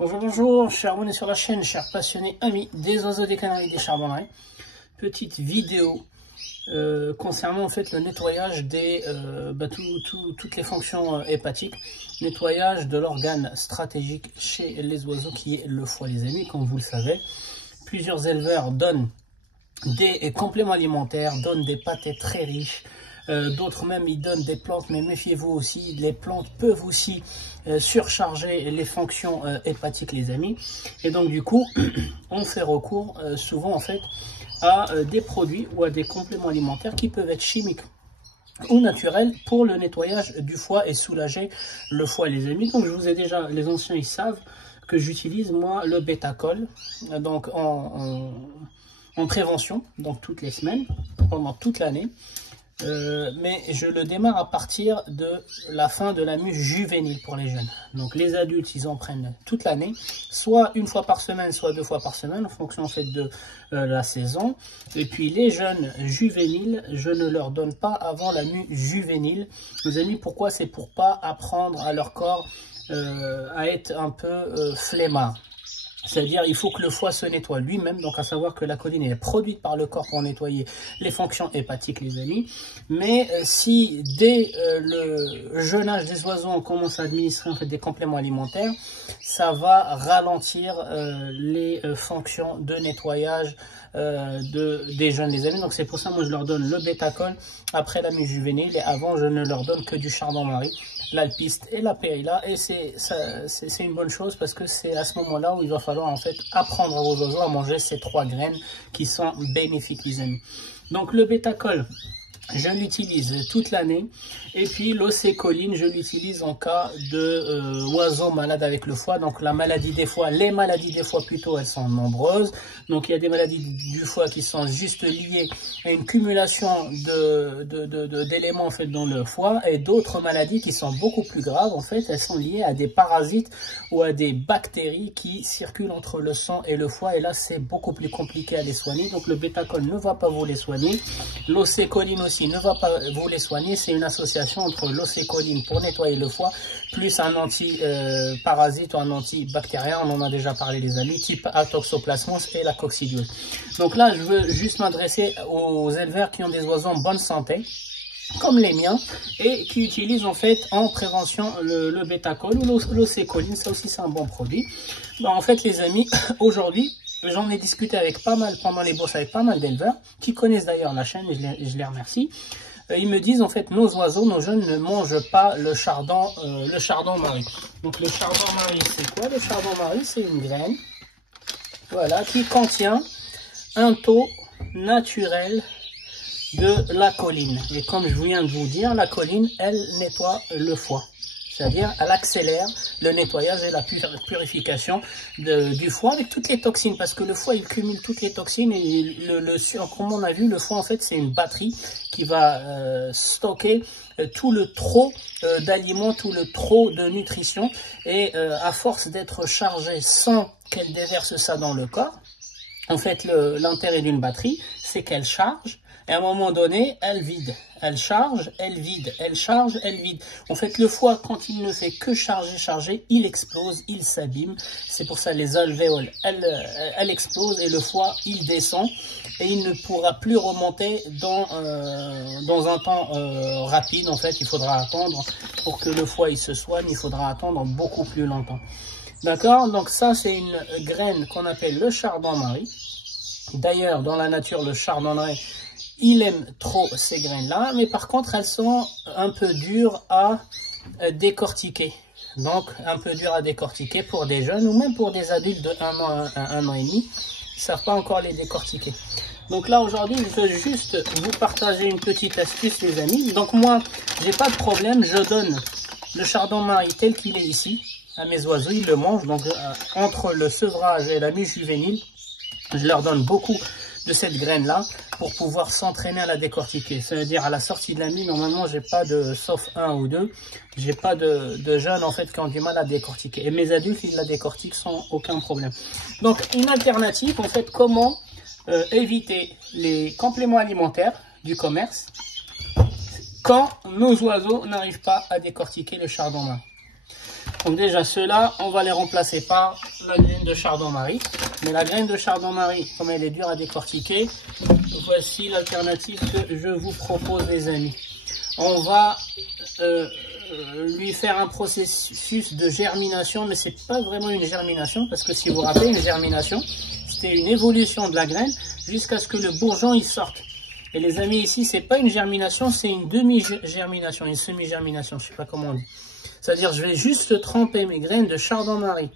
Bonjour, chers abonnés sur la chaîne, chers passionnés, amis des oiseaux, des canaris, des chardonnerets. Petite vidéo concernant en fait le nettoyage des toutes les fonctions hépatiques, nettoyage de l'organe stratégique chez les oiseaux qui est le foie, les amis. Comme vous le savez, plusieurs éleveurs donnent des compléments alimentaires, donnent des pâtés très riches. D'autres même ils donnent des plantes, mais méfiez-vous aussi, les plantes peuvent aussi surcharger les fonctions hépatiques, les amis. Et donc du coup on fait recours souvent en fait à des produits ou à des compléments alimentaires qui peuvent être chimiques ou naturels pour le nettoyage du foie et soulager le foie, les amis. Donc je vous ai déjà, les anciens ils savent que j'utilise moi le Betacol, donc en prévention, donc toutes les semaines, pendant toute l'année. Mais je le démarre à partir de la fin de la mue juvénile pour les jeunes. Donc les adultes, ils en prennent toute l'année, soit une fois par semaine, soit 2 fois par semaine, en fonction en fait de la saison. Et puis les jeunes juvéniles, je ne leur donne pas avant la mue juvénile. Mes amis, pourquoi? C'est pour pas apprendre à leur corps à être un peu flemmard. C'est-à-dire il faut que le foie se nettoie lui-même, donc à savoir que la choline est produite par le corps pour nettoyer les fonctions hépatiques, les amis. Mais si dès le jeune âge des oiseaux on commence à administrer en fait des compléments alimentaires, ça va ralentir les fonctions de nettoyage des jeunes, les amis. Donc c'est pour ça moi je leur donne le Betacol après la mue juvénile, et avant je ne leur donne que du chardon-marie, l'alpiste et la périlla. Et c'est une bonne chose parce que c'est à ce moment-là où il va falloir en fait apprendre à vos oiseaux à manger ces 3 graines qui sont bénéfiques, les amis. Donc le Betacol, je l'utilise toute l'année, et puis l'océcoline, je l'utilise en cas de oiseaux malades avec le foie. Donc la maladie des foies, les maladies des foies plutôt, elles sont nombreuses. Donc il y a des maladies du foie qui sont juste liées à une cumulation d'éléments en fait dans le foie, et d'autres maladies qui sont beaucoup plus graves en fait, elles sont liées à des parasites ou à des bactéries qui circulent entre le sang et le foie, et là c'est beaucoup plus compliqué à les soigner. Donc le Betacol ne va pas vous les soigner, l'océcoline aussi ne va pas vous les soigner. C'est une association entre l'océcoline pour nettoyer le foie plus un anti-parasite ou un antibactérien, on en a déjà parlé les amis, type Atoxoplasmos et la coccidiose. Donc là je veux juste m'adresser aux éleveurs qui ont des oiseaux en bonne santé comme les miens et qui utilisent en fait en prévention le Betacol ou l'océcoline. Ça aussi c'est un bon produit. Donc, en fait les amis, aujourd'hui j'en ai discuté avec pas mal, pendant les bourses, avec pas mal d'éleveurs qui connaissent d'ailleurs la chaîne, et je les remercie. Ils me disent en fait nos oiseaux, nos jeunes ne mangent pas le chardon-marie. Donc le chardon-marie c'est quoi? Le chardon-marie c'est une graine, voilà, qui contient un taux naturel de la choline. Et comme je viens de vous dire, la choline elle nettoie le foie. C'est-à-dire, elle accélère le nettoyage et la purification du foie avec toutes les toxines. Parce que le foie, il cumule toutes les toxines. Et comme on a vu, le foie, en fait, c'est une batterie qui va stocker tout le trop d'aliments, tout le trop de nutrition. Et à force d'être chargée sans qu'elle déverse ça dans le corps, en fait, l'intérêt d'une batterie, c'est qu'elle charge. Et à un moment donné, elle vide. Elle charge, elle vide. Elle charge, elle vide. En fait, le foie, quand il ne fait que charger, il explose, il s'abîme. C'est pour ça les alvéoles, elles explosent et le foie, il descend. Et il ne pourra plus remonter dans un temps rapide. En fait, il faudra attendre pour que le foie il se soigne. Il faudra attendre beaucoup plus longtemps. D'accord? Donc ça, c'est une graine qu'on appelle le chardon-marie. D'ailleurs, dans la nature, le chardonneret, il aime trop ces graines-là, mais par contre, elles sont un peu dures à décortiquer. Donc, un peu dures à décortiquer pour des jeunes ou même pour des adultes de 1 an à 1 an et demi. Ils ne savent pas encore les décortiquer. Donc là, aujourd'hui, je veux juste vous partager une petite astuce, les amis. Donc moi, j'ai pas de problème, je donne le chardon-marie tel qu'il est ici à mes oiseaux. Ils le mangent. Donc, entre le sevrage et la mue juvénile, je leur donne beaucoup de cette graine là pour pouvoir s'entraîner à la décortiquer. C'est-à-dire à la sortie de la mue, normalement j'ai pas de, sauf 1 ou 2, j'ai pas de jeunes en fait qui ont du mal à décortiquer, et mes adultes ils la décortiquent sans aucun problème. Donc une alternative en fait, comment éviter les compléments alimentaires du commerce quand nos oiseaux n'arrivent pas à décortiquer le chardon-marie. Donc déjà ceux-là, on va les remplacer par la graine de chardon-marie. Mais la graine de chardon-marie, comme elle est dure à décortiquer, voici l'alternative que je vous propose les amis. On va lui faire un processus de germination, mais c'est pas vraiment une germination, parce que si vous vous rappelez, une germination, c'était une évolution de la graine jusqu'à ce que le bourgeon il sorte. Et les amis, ici, c'est pas une germination, c'est une demi-germination, une semi-germination, je sais pas comment on dit. C'est-à-dire, je vais juste tremper mes graines de chardon-marie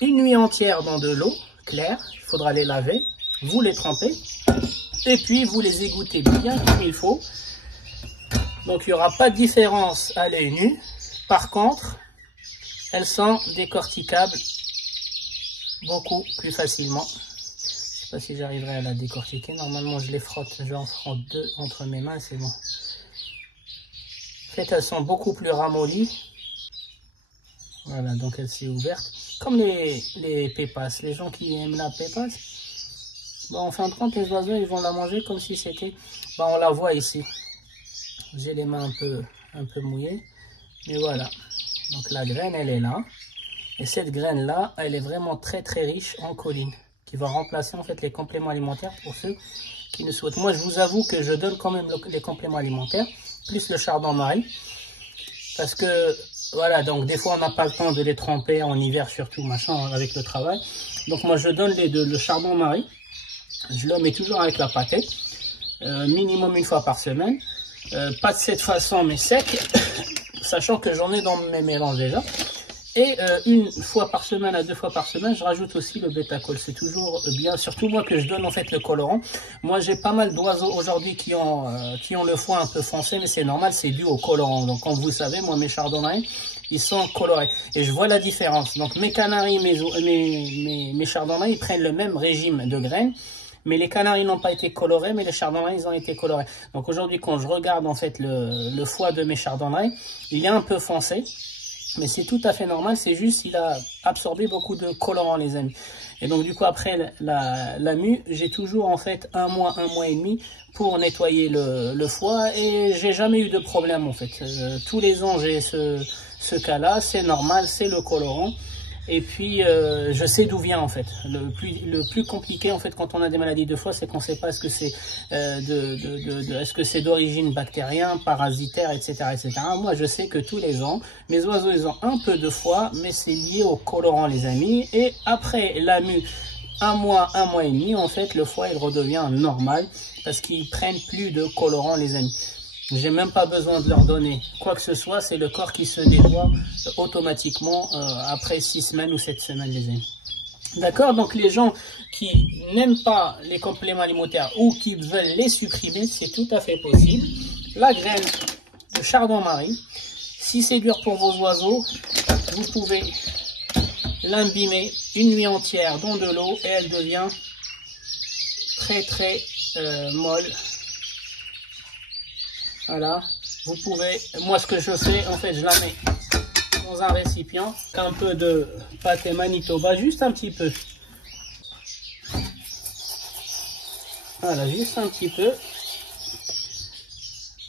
une nuit entière dans de l'eau claire. Il faudra les laver, vous les trempez, et puis vous les égouttez bien comme il faut. Donc, il n'y aura pas de différence à l'œil nu. Par contre, elles sont décorticables beaucoup plus facilement. Je ne sais pas si j'arriverai à la décortiquer. Normalement, je les frotte. J'en frotte deux entre mes mains, c'est bon. En fait, elles sont beaucoup plus ramollies. Voilà, donc elle s'est ouverte. Comme les pépas. Les gens qui aiment la pépas, bon, en fin de compte, les oiseaux, ils vont la manger comme si c'était... Bon, on la voit ici. J'ai les mains un peu mouillées. Mais voilà. Donc la graine, elle est là. Et cette graine-là, elle est vraiment très très riche en choline, qui va remplacer en fait les compléments alimentaires pour ceux qui ne souhaitent. Moi, je vous avoue que je donne quand même les compléments alimentaires, plus le chardon-marie, parce que, voilà, donc des fois, on n'a pas le temps de les tremper en hiver, surtout, machin, avec le travail. Donc moi, je donne les deux, le chardon-marie, je le mets toujours avec la pâtée, minimum une fois par semaine, pas de cette façon, mais sec, sachant que j'en ai dans mes mélanges déjà. Et une fois par semaine à 2 fois par semaine, je rajoute aussi le bêta-col. C'est toujours bien, surtout moi que je donne en fait le colorant. Moi j'ai pas mal d'oiseaux aujourd'hui qui ont le foie un peu foncé, mais c'est normal, c'est dû au colorant. Donc comme vous savez, moi mes chardonnays, ils sont colorés. Et je vois la différence. Donc mes canaris, mes chardonnays, ils prennent le même régime de graines. Mais les canaris n'ont pas été colorés, mais les chardonnays, ils ont été colorés. Donc aujourd'hui, quand je regarde en fait le foie de mes chardonnays, il est un peu foncé. Mais c'est tout à fait normal, c'est juste il a absorbé beaucoup de colorants les amis. Et donc du coup après la mue, j'ai toujours en fait un mois et demi pour nettoyer le foie et j'ai jamais eu de problème en fait. Tous les ans j'ai ce cas-là, c'est normal, c'est le colorant. Et puis je sais d'où vient en fait. Le plus compliqué en fait quand on a des maladies de foie, c'est qu'on ne sait pas est-ce que c'est est-ce que c'est d'origine bactérienne, parasitaire, etc., etc. Moi je sais que tous les ans, mes oiseaux ils ont un peu de foie, mais c'est lié au colorant les amis. Et après la mue, un mois et demi, en fait le foie il redevient normal parce qu'ils prennent plus de colorant les amis. J'ai même pas besoin de leur donner quoi que ce soit, c'est le corps qui se nettoie automatiquement après 6 semaines ou 7 semaines les amis. D'accord, donc les gens qui n'aiment pas les compléments alimentaires ou qui veulent les supprimer, c'est tout à fait possible. La graine de chardon-marie, si c'est dur pour vos oiseaux, vous pouvez l'imbimer une nuit entière dans de l'eau et elle devient très très molle. Voilà, vous pouvez, moi ce que je fais, en fait je la mets dans un récipient, un peu de pâté Manitoba, juste un petit peu. Voilà, juste un petit peu.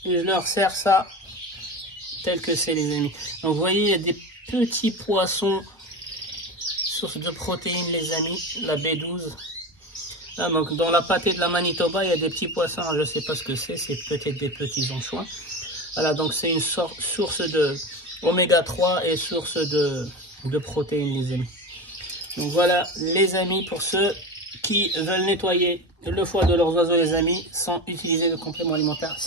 Et je leur sers ça tel que c'est les amis. Donc vous voyez, il y a des petits poissons, source de protéines les amis, la B12. Là, donc dans la pâtée de la Manitoba, il y a des petits poissons, je ne sais pas ce que c'est peut-être des petits anchois. Voilà, donc c'est une source de oméga 3 et source de protéines les amis. Donc voilà les amis, pour ceux qui veulent nettoyer le foie de leurs oiseaux les amis, sans utiliser de compléments alimentaires.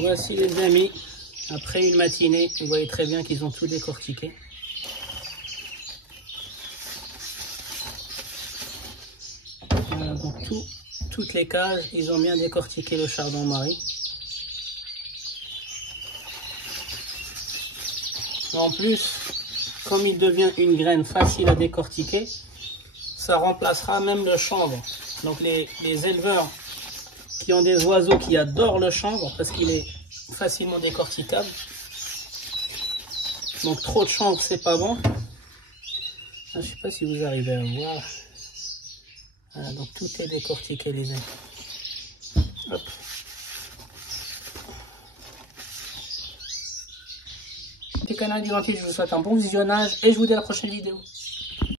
Voici les amis, après une matinée, vous voyez très bien qu'ils ont tout décortiqué. Voilà, donc toutes les cases, ils ont bien décortiqué le chardon-marie. En plus, comme il devient une graine facile à décortiquer, ça remplacera même le chanvre. Donc les éleveurs qui ont des oiseaux qui adorent le chanvre parce qu'il est facilement décorticable. Donc trop de chanvre, c'est pas bon. Je ne sais pas si vous arrivez à voir. Voilà, donc tout est décortiqué, les amis. Hop. Des canards du Gentil, je vous souhaite un bon visionnage et je vous dis à la prochaine vidéo.